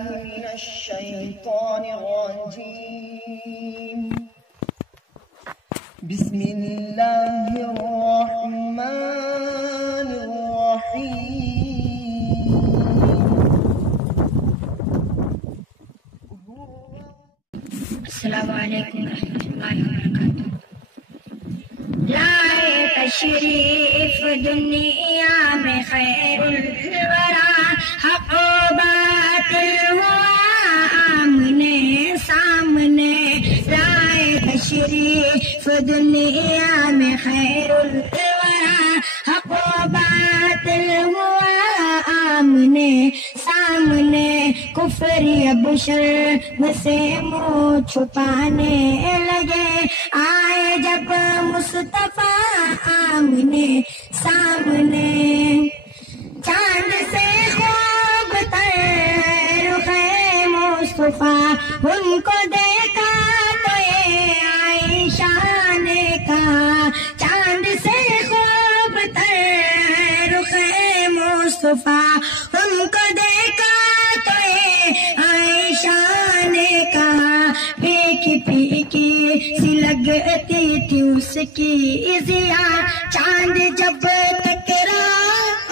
من الشيطان الرجيم بسم الله الرحمن الرحيم السلام علیکم ورحمۃ اللہ وبرکاتہ۔ لائے تشریف دنیا میں خیر الورا، حق و باطل ہوا آمنے سامنے۔ لائے تشریف دنیا میں خیر الورا، حق و باطل ہوا آمنے سامنے۔ کفر اب شرم سے منہ چھپانے لگے، آئے جب مصطفیٰ آمنے سامنے۔ چاند سے خوب تر رخ مصطفیٰ ان کو دیکھا تو یہ عائشہ نے کہا۔ چاند سے خوب تر رخ مصطفیٰ ان کو دیکھا تو یہ عائشہ نے کہا۔ پھیکی پھیکی سی لگتی تھی اس کی ضیا، چاند جب ٹکرا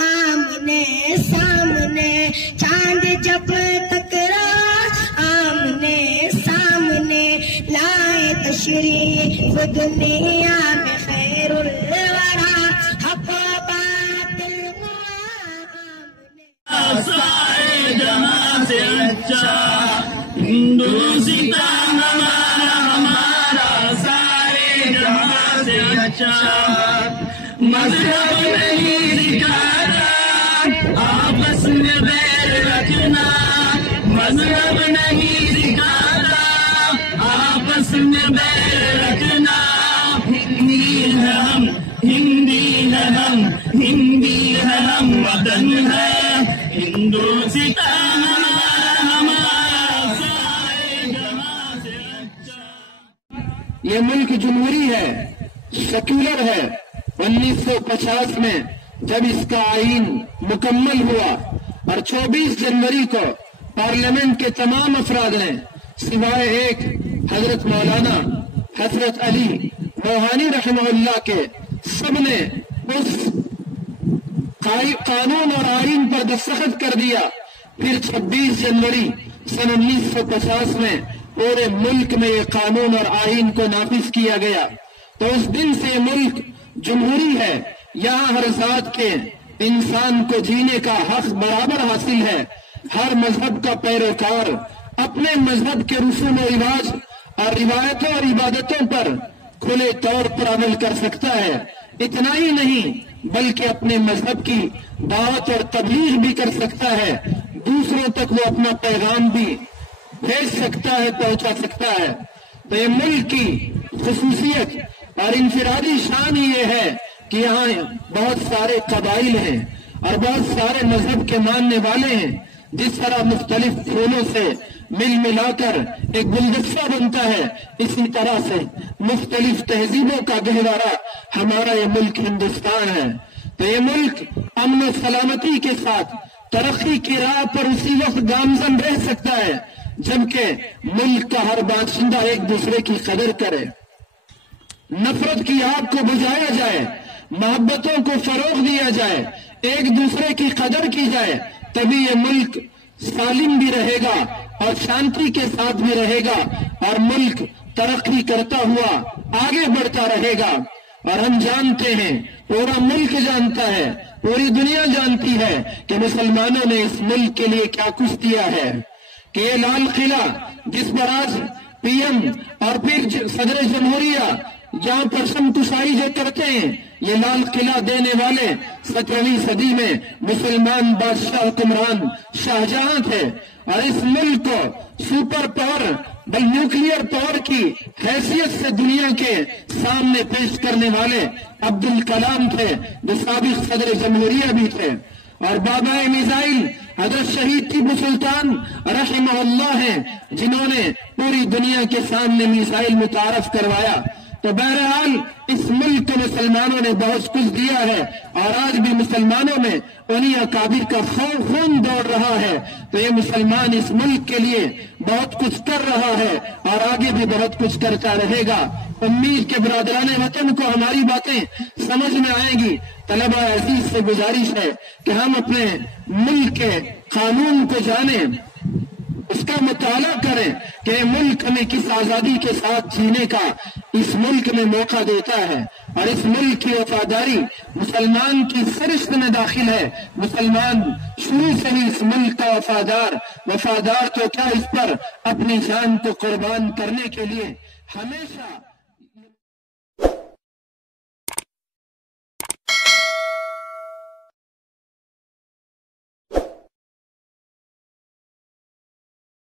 آمنے سامنے۔ چاند جب ٹکرا آمنے سامنے، لائے تشریف دنیا میں خیر الورا، حق و باطل ہوا آمنے۔ سارے جہاں سے اچھا ہندوستان ہمارا سارے جہاں سے اچھا۔ مذہب نہیں سکھاتا آپس میں بیر رکھنا، مذہب نہیں سکھاتا آپس میں بیر رکھنا۔ ہندی ہے ہم، ہندی ہے ہم، ہندی ہے ہم، وطن ہے ہندوستان ہمارا سارے جہاں سے اچھا۔ یہ ملک جمہوری ہے، سیکولر ہے۔ 1950 میں جب اس کا آئین مکمل ہوا اور 24 جنوری کو پارلیمنٹ کے تمام افراد نے سوائے ایک حضرت مولانا حضرت علی روحانی رحمہ اللہ کے، سب نے اس قانون اور آئین پر دستخط کر دیا۔ پھر 26 جنوری سن 1950 میں پورے ملک میں یہ قانون اور آئین کو نافذ کیا گیا۔ تو اس دن سے ملک جمہوری ہے، یہاں ہر ذات کے انسان کو جینے کا حق برابر حاصل ہے۔ ہر مذہب کا پیروکار اپنے مذہب کے رسوم و رواج اور روایتوں اور عبادتوں پر کھلے طور پر عمل کر سکتا ہے۔ اتنا ہی نہیں بلکہ اپنے مذہب کی دعوت اور تبلیغ بھی کر سکتا ہے، دوسروں تک وہ اپنا پیغام بھی بھیج سکتا ہے، پہنچا سکتا ہے۔ تو یہ ملک کی خصوصیت اور انفرادی شان یہ ہے کہ یہاں بہت سارے قبائل ہیں اور بہت سارے مذہب کے ماننے والے ہیں۔ جس طرح مختلف پھولوں سے مل ملا کر ایک گلدستہ بنتا ہے، اسی طرح سے مختلف تہذیبوں کا گہوارہ ہمارا یہ ملک ہندوستان ہے۔ تو یہ ملک امن و سلامتی کے ساتھ ترقی کی راہ پر اسی وقت گامزن رہ سکتا ہے جبکہ ملک کا ہر باشندہ ایک دوسرے کی قدر کرے، نفرت کی آگ کو بجھایا جائے، محبتوں کو فروغ دیا جائے، ایک دوسرے کی قدر کی جائے، تبھی یہ ملک سالم بھی رہے گا اور شانتی کے ساتھ بھی رہے گا اور ملک ترقی کرتا ہوا آگے بڑھتا رہے گا۔ اور ہم جانتے ہیں، پورا ملک جانتا ہے، پوری دنیا جانتی ہے کہ مسلمانوں نے اس ملک کے لیے کیا کچھ دیا ہے۔ کہ یہ لال قلعہ جس پر آج پی ایم اور پھر صدر جمہوریہ جہاں پرچم کشائی جو کرتے ہیں، یہ لال قلعہ دینے والے 17ویں صدی میں مسلمان بادشاہ حکمران شاہجہاں تھے، اور اس ملک کو سپر پاور بل نیوکلیئر پاور کی حیثیت سے دنیا کے سامنے پیش کرنے والے عبدالکلام تھے، جو سابق صدر جمہوریہ بھی تھے۔ اور بابا میزائل حضرت شہید ٹیپو سلطان رحمہ اللہ ہیں جنہوں نے پوری دنیا کے سامنے میزائل متعارف کروایا. تو بہرحال اس ملک کے مسلمانوں نے بہت کچھ دیا ہے اور آج بھی مسلمانوں میں انہی اکابر کا خون دوڑ رہا ہے. تو یہ مسلمان اس ملک کے لیے بہت کچھ کر رہا ہے اور آگے بھی بہت کچھ کرتا رہے گا. امید کے برادران وطن کو ہماری باتیں سمجھ میں آئیں گی. طلبہ عزیز سے گزارش ہے کہ ہم اپنے ملک کے قانون کو جانیں، اس کا مطالعہ کریں کہ ملک ہمیں کس آزادی کے ساتھ جینے کا اس ملک میں موقع دیتا ہے، اور اس ملک کی وفاداری مسلمان کی سرشت میں داخل ہے. مسلمان شروع سے ہی اس ملک کا وفادار تو کیا اس پر اپنی جان کو قربان کرنے کے لیے ہمیشہ